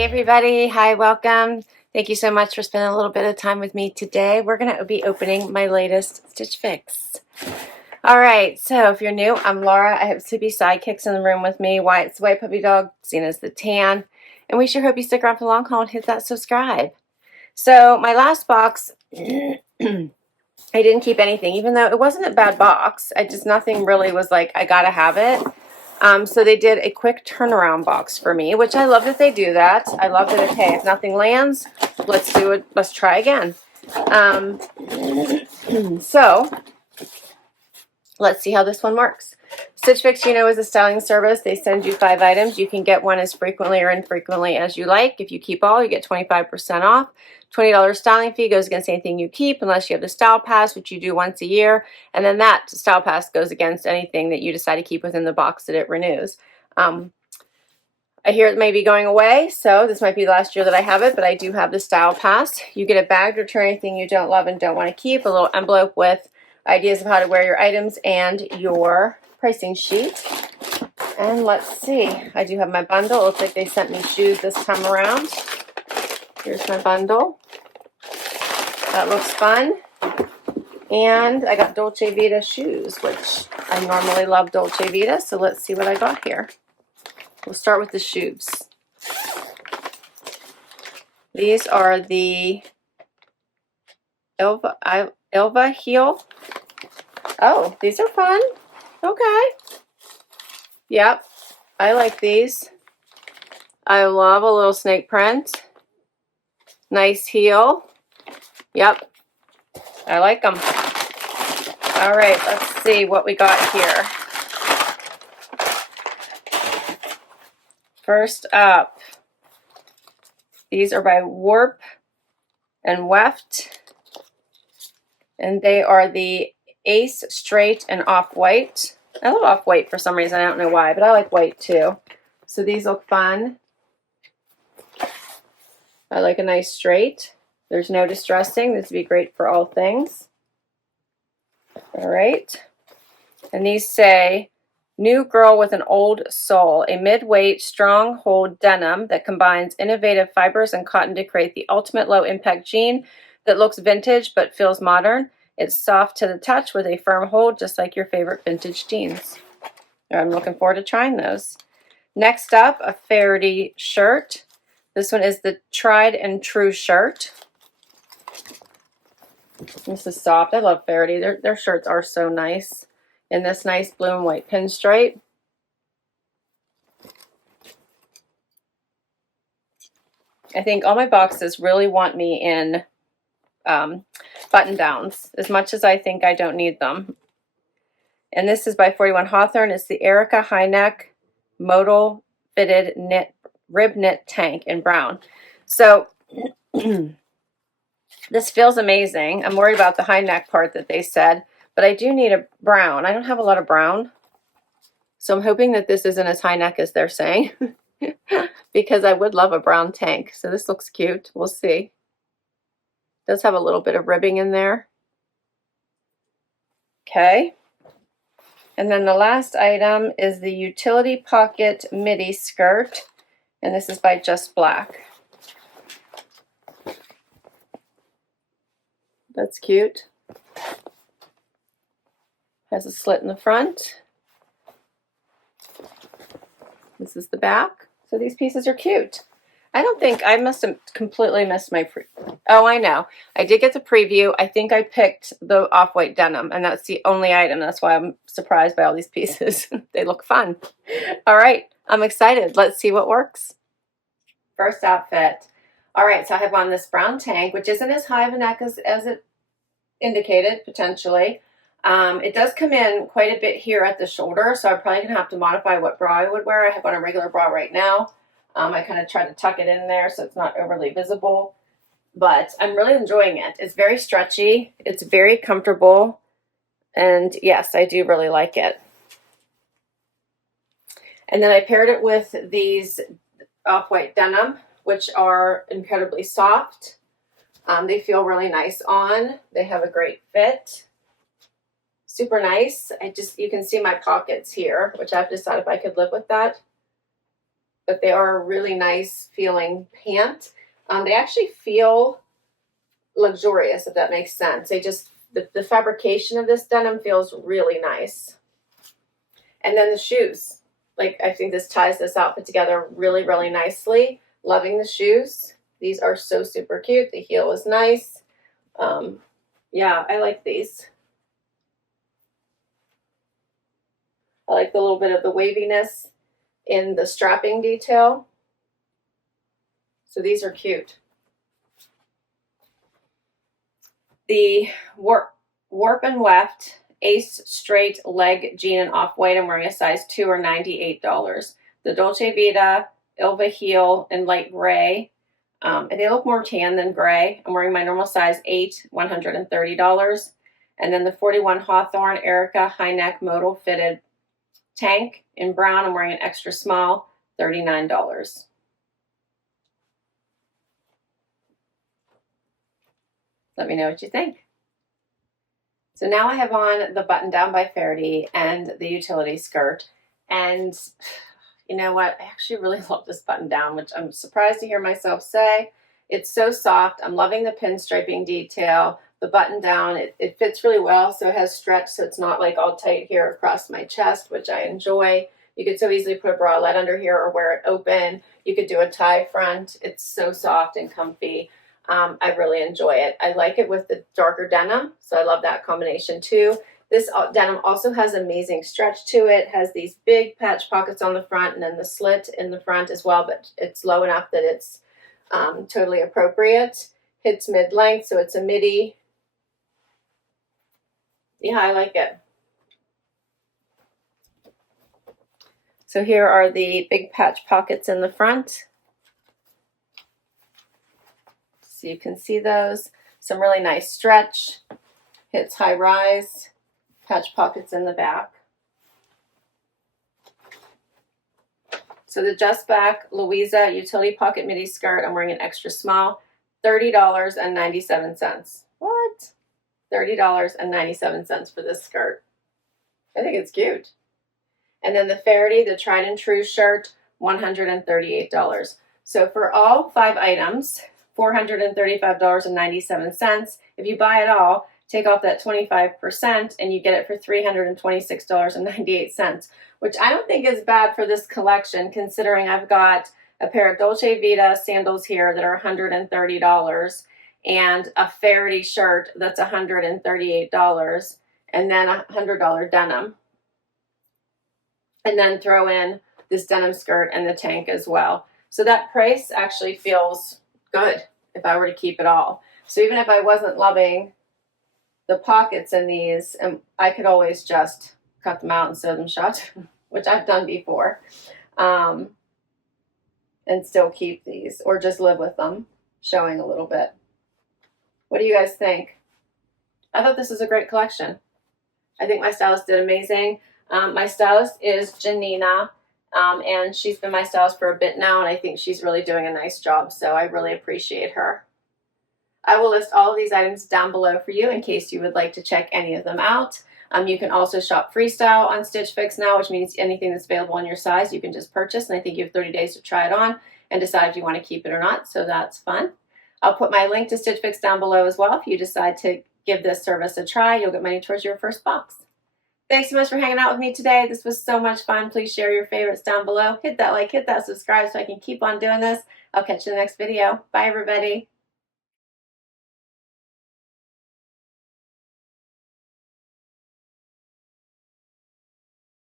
Hey everybody, hi, welcome. Thank you so much for spending a little bit of time with me today. We're going to be opening my latest Stitch Fix. Alright, so if you're new, I'm Laura. I have 2 sidekicks in the room with me. Wyatt's the white puppy dog, Zena's the tan. And we sure hope you stick around for the long haul and hit that subscribe. So my last box, I didn't keep anything, even though it wasn't a bad box. Nothing really was like, I gotta have it. So they did a quick turnaround box for me, which I love that they do that. I love that, okay, if nothing lands, let's do it. Let's try again. So let's see how this one works. Stitch Fix, you know, is a styling service. They send you 5 items. You can get one as frequently or infrequently as you like. If you keep all, you get 25% off. $20 styling fee goes against anything you keep unless you have the Style Pass, which you do once a year. And then that Style Pass goes against anything that you decide to keep within the box that it renews. I hear it may be going away, so this might be the last year that I have it, but I do have the Style Pass. You get a bag to return anything you don't love and don't want to keep, a little envelope with ideas of how to wear your items and your pricing sheet. And let's see, I do have my bundle. It looks like they sent me shoes this time around. Here's my bundle. That looks fun. And I got Dolce Vita shoes, which I normally love Dolce Vita, so let's see what I got here. We'll start with the shoes. These are the Ilva heel. Oh, these are fun. Okay. Yep, I like these. I love a little snake print. Nice heel. Yep, I like them. All right, let's see what we got here. First up, these are by Warp and Weft, and they are the Ace Straight and Off-White. I love Off-White for some reason. I don't know why, but I like white too. So these look fun. I like a nice straight. There's no distressing. This would be great for all things. All right. And these say, New Girl with an Old Soul, a mid-weight, strong-hold denim that combines innovative fibers and cotton to create the ultimate low-impact jean that looks vintage but feels modern. It's soft to the touch with a firm hold, just like your favorite vintage jeans. I'm looking forward to trying those. Next up, a Faherty shirt. This one is the Tried and True shirt. This is soft. I love Faherty. Their shirts are so nice. In this nice blue and white pinstripe. I think all my boxes really want me in button downs, as much as I think I don't need them. And this is by 41 Hawthorn. It's the Erika high neck modal fitted knit rib knit tank in brown. So this feels amazing. I'm worried about the high neck part that they said, but I do need a brown. I don't have a lot of brown, so I'm hoping that this isn't as high neck as they're saying because I would love a brown tank. So this looks cute. We'll see. It does have a little bit of ribbing in there. Okay. And then the last item is the Utility Pocket Midi skirt, and this is by Just Black. That's cute. Has a slit in the front. This is the back. So these pieces are cute. I don't think, I must have completely missed my oh, I know. I did get the preview. I think I picked the off-white denim, and that's the only item. That's why I'm surprised by all these pieces. They look fun. All right, I'm excited. Let's see what works. First outfit. All right, so I have on this brown tank, which isn't as high of a neck as it indicated, potentially. It does come in quite a bit here at the shoulder, so I'm probably going to have to modify what bra I would wear. I have on a regular bra right now. I kind of try to tuck it in there so it's not overly visible, but I'm really enjoying it. It's very stretchy. It's very comfortable, and yes, I do really like it. And then I paired it with these off-white denim, which are incredibly soft. They feel really nice on. They have a great fit. Super nice. You can see my pockets here, which I have to decide if I could live with that. but they are a really nice feeling pant. They actually feel luxurious, if that makes sense. They just, the fabrication of this denim feels really nice. And then the shoes. Like, I think this ties this outfit together really, really nicely. Loving the shoes. These are so super cute. The heel is nice. Yeah, I like these. I like the little bit of the waviness in the strapping detail. So these are cute. The Warp and Weft Ace Straight Leg Jean and Off-White, I'm wearing a size 2 or $98. The Dolce Vita Ilva heel in light gray. And they look more tan than gray. I'm wearing my normal size 8, $130. And then the 41 Hawthorn Erika high neck modal fitted tank in brown. I'm wearing an extra small, $39. Let me know what you think. So now I have on the button down by Faherty and the utility skirt. And you know what? I actually really love this button down, which I'm surprised to hear myself say. It's so soft. I'm loving the pinstriping detail. The button down, it fits really well, so it has stretch, so it's not like all tight here across my chest, which I enjoy. You could so easily put a bralette under here or wear it open. You could do a tie front. It's so soft and comfy. I really enjoy it. I like it with the darker denim, so I love that combination too. This denim also has amazing stretch to it. It has these big patch pockets on the front and then the slit in the front as well, but it's low enough that it's totally appropriate. Hits mid-length, so it's a midi. Yeah, I like it. So here are the big patch pockets in the front. So you can see those. Some really nice stretch. Hits high rise. Patch pockets in the back. So the Just Back Louisa utility pocket midi skirt, I'm wearing an extra small, $30.97. What? $30.97 for this skirt. I think it's cute. And then the Faherty, the Tried and True shirt, $138. So for all 5 items, $435.97. If you buy it all, take off that 25% and you get it for $326.98, which I don't think is bad for this collection, considering I've got a pair of Dolce Vita sandals here that are $130 and a Faherty shirt that's $138 and then a $100 denim. And then throw in this denim skirt and the tank as well. So that price actually feels good if I were to keep it all. So even if I wasn't loving the pockets in these, I could always just cut them out and sew them shut, which I've done before, and still keep these, or just live with them, showing a little bit. What do you guys think? I thought this was a great collection. I think my stylist did amazing. My stylist is Janina, and she's been my stylist for a bit now, and I think she's really doing a nice job, so I really appreciate her. I will list all of these items down below for you in case you would like to check any of them out. You can also shop freestyle on Stitch Fix now, which means anything that's available in your size you can just purchase, and I think you have 30 days to try it on and decide if you want to keep it or not, so that's fun. I'll put my link to Stitch Fix down below as well. If you decide to give this service a try, you'll get money towards your first box. Thanks so much for hanging out with me today. This was so much fun. Please share your favorites down below. Hit that like, hit that subscribe so I can keep on doing this. I'll catch you in the next video. Bye, everybody.